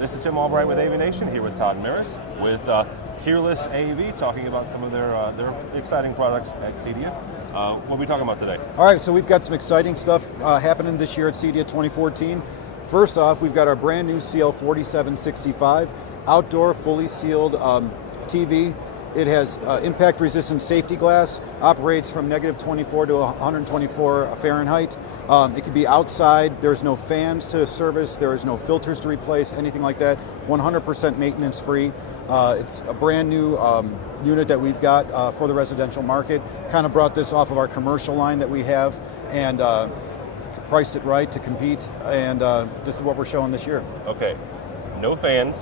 This is Tim Albright with AVNation, here with Todd Maris with Peerless AV, talking about some of their exciting products at CEDIA. What are we talking about today? All right, so we've got some exciting stuff happening this year at CEDIA 2014. First off, we've got our brand new CL4765 outdoor fully sealed TV. It has impact resistant safety glass, operates from -24 to 124 Fahrenheit. It can be outside, there's no fans to service, there is no filters to replace, anything like that. 100% maintenance free. It's a brand new unit that we've got for the residential market. Kind of brought this off of our commercial line that we have and priced it right to compete, and this is what we're showing this year. Okay, no fans,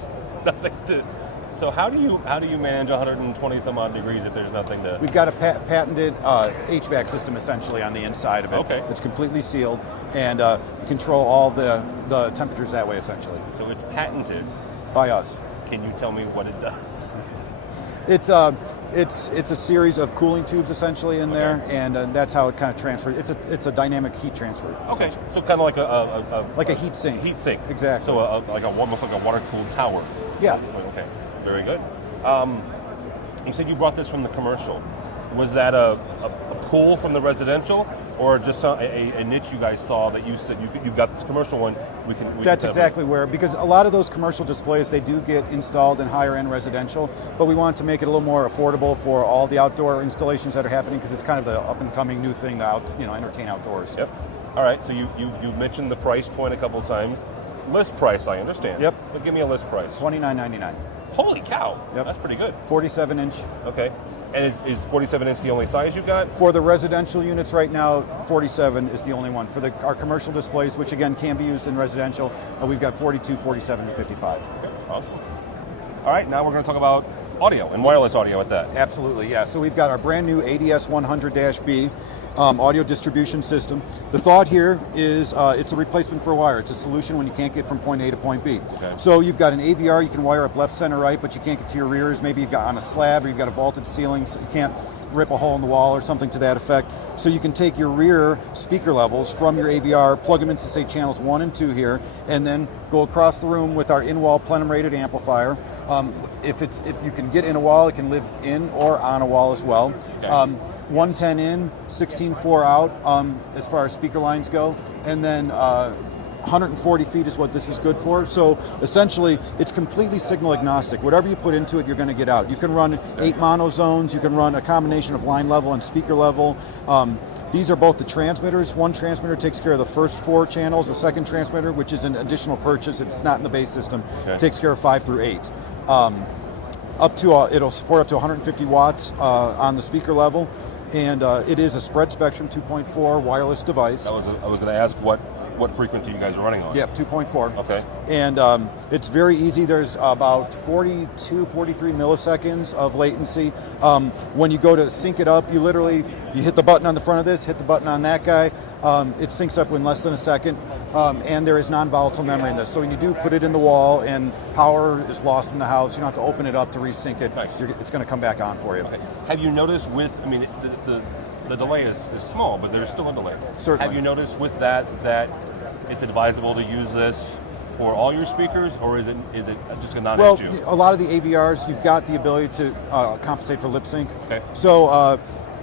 nothing to... So how do you manage 120 some odd degrees if there's nothing to... We've got a patented HVAC system essentially on the inside of it. Okay. It's completely sealed, and we control all the temperatures that way essentially. So it's patented. By us. Can you tell me what it does? It's a series of cooling tubes essentially in there, and that's how it kind of transfers. It's a dynamic heat transfer. Okay, so kind of like a heat sink. Heat sink. Exactly. So almost like a water cooled tower. Yeah. Okay. Very good. You said you brought this from the commercial. Was that a pull from the residential, or just a niche you guys saw that you said you've got this commercial one? That's exactly where, because a lot of those commercial displays, they do get installed in higher end residential, but we want to make it a little more affordable for all the outdoor installations that are happening, because it's kind of the up and coming new thing to entertain outdoors. Yep. All right. So you've mentioned the price point a couple of times. List price, I understand. Yep. But give me a list price. $29.99. Holy cow! Yep. That's pretty good. 47 inch. Okay. And is 47 inch the only size you got? For the residential units right now, 47 is the only one. For our commercial displays, which again can be used in residential, we've got 42, 47, and 55. Okay. Awesome. All right, now we're going to talk about audio and wireless audio at that. Absolutely, yeah. So we've got our brand new ADS 100-B audio distribution system. The thought here is it's a replacement for wire. It's a solution when you can't get from point A to point B. Okay. So you've got an AVR, you can wire up left, center, right, but you can't get to your rears. Maybe you've got on a slab or you've got a vaulted ceiling, so you can't rip a hole in the wall or something to that effect. So you can take your rear speaker levels from your AVR, plug them into, say, channels 1 and 2 here, and then go across the room with our in-wall plenum rated amplifier. If you can get in a wall, it can live in or on a wall as well. Okay. 110 in, 16.4 out as far as speaker lines go, and then 140 feet is what this is good for. So essentially, it's completely signal agnostic. Whatever you put into it, you're going to get out. You can run 8 mono zones. You can run a combination of line level and speaker level. These are both the transmitters. One transmitter takes care of the first 4 channels. The second transmitter, which is an additional purchase, it's not in the base system, takes care of 5 through 8. It'll support up to 150 watts on the speaker level. And it is a spread spectrum 2.4 wireless device. I was going to ask what frequency you guys are running on. Yep, 2.4. Okay. And it's very easy. There's about 42, 43 milliseconds of latency. When you go to sync it up, you hit the button on the front of this, hit the button on that guy. It syncs up in less than a second. And there is non-volatile memory in this. So when you do put it in the wall and power is lost in the house, you don't have to open it up to resync it. Nice. It's going to come back on for you. Okay. Have you noticed the delay is small, but there's still a delay. Certainly. Have you noticed with that it's advisable to use this for all your speakers, or is it just a non-issue? Well, a lot of the AVRs, you've got the ability to compensate for lip sync. Okay. So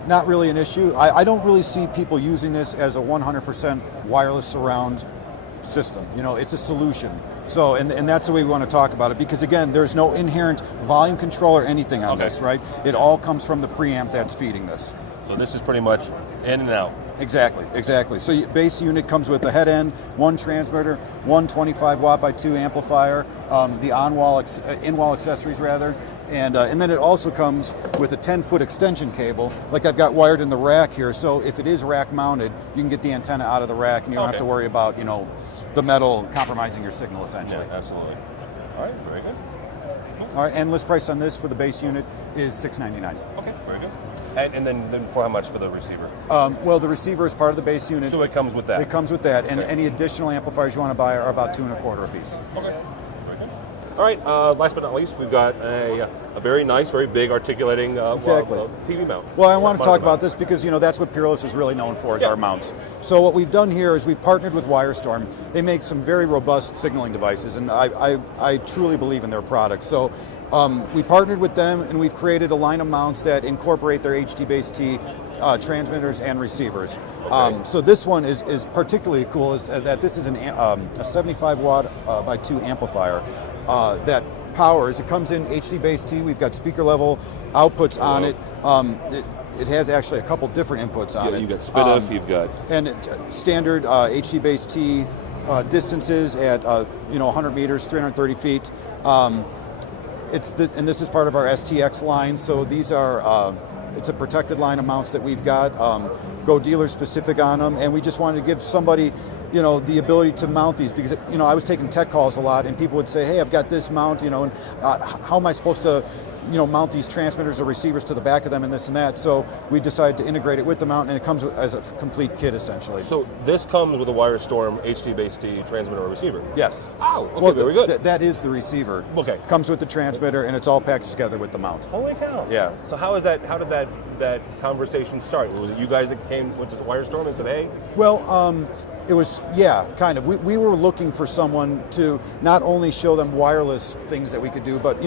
not really an issue. I don't really see people using this as a 100% wireless surround system. It's a solution. So, and that's the way we want to talk about it, because again, there's no inherent volume control or anything on this, right? It all comes from the preamp that's feeding this. So this is pretty much in and out. Exactly. So your base unit comes with a head end, 1 transmitter, 1 25 watt by 2 amplifier, the in-wall accessories rather, and then it also comes with a 10-foot extension cable, like I've got wired in the rack here. So if it is rack mounted, you can get the antenna out of the rack, and you don't have to worry about the metal compromising your signal essentially. Yeah, absolutely. All right, very good. Cool. All right, and list price on this for the base unit is $699. Okay, very good. And then for how much for the receiver? Well, the receiver is part of the base unit. So it comes with that? It comes with that, and any additional amplifiers you want to buy are about $2.25 a piece. Okay, very good. All right, last but not least, we've got a very nice, very big articulating Exactly. TV mount. Well, I want to talk Monitor about mount. this because that's what Peerless is really known for, is Yeah. our mounts. So what we've done here is we've partnered with Wirestorm. They make some very robust signaling devices, and I truly believe in their products. So we partnered with them, and we've created a line of mounts that incorporate their HDBaseT transmitters and receivers. Okay. So this one is particularly cool, is that this is a 75 watt by 2 amplifier that powers. It comes in HDBaseT. We've got speaker level outputs on it. It has actually a couple different inputs on it. You've got SPDIF, you've got And standard HDBaseT distances at 100 meters, 330 feet. This is part of our STX line. So these are it's a protected line of mounts that we've got. Go dealer specific on them, and we just wanted to give somebody the ability to mount these, because I was taking tech calls a lot, and people would say, hey, I've got this mount, and how am I supposed to mount these transmitters or receivers to the back of them and this and that. So we decided to integrate it with the mount, and it comes as a complete kit essentially. So this comes with a Wirestorm HDBaseT transmitter or receiver? Yes. Oh, okay, Well, very good. that is the receiver. Okay. Comes with the transmitter, and it's all packaged together with the mount. Holy cow. Yeah. So how did that conversation start? Was it you guys that went to Wirestorm and said, hey? Well, it was, kind of. We were looking for someone to not only show them wireless things that we could do, but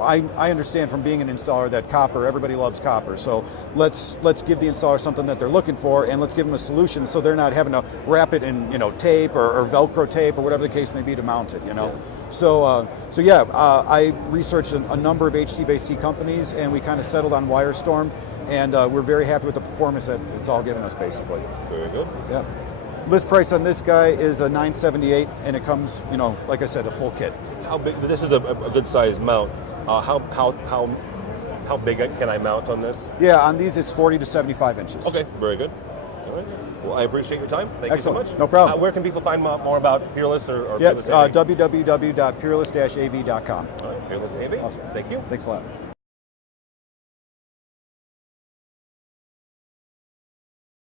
I understand from being an installer that copper, everybody loves copper. So let's give the installer something that they're looking for, and let's give them a solution so they're not having to wrap it in tape or Velcro tape or whatever the case may be to mount it. Yeah. So I researched a number of HDBaseT companies, and we kind of settled on Wirestorm, and we're very happy with the performance that it's all given us, basically. Very good. Yeah. List price on this guy is a $978, and it comes, like I said, a full kit. How big? This is a good size mount. How big can I mount on this? Yeah, on these it's 40 to 75 inches. Okay, very good. All right. Well, I appreciate your time. Thank Excellent. you so much. No problem. Where can people find more about Peerless or Yeah, Peerless AV? www.peerless-av.com. All right, Peerless AV. Awesome. Thank you. Thanks a lot.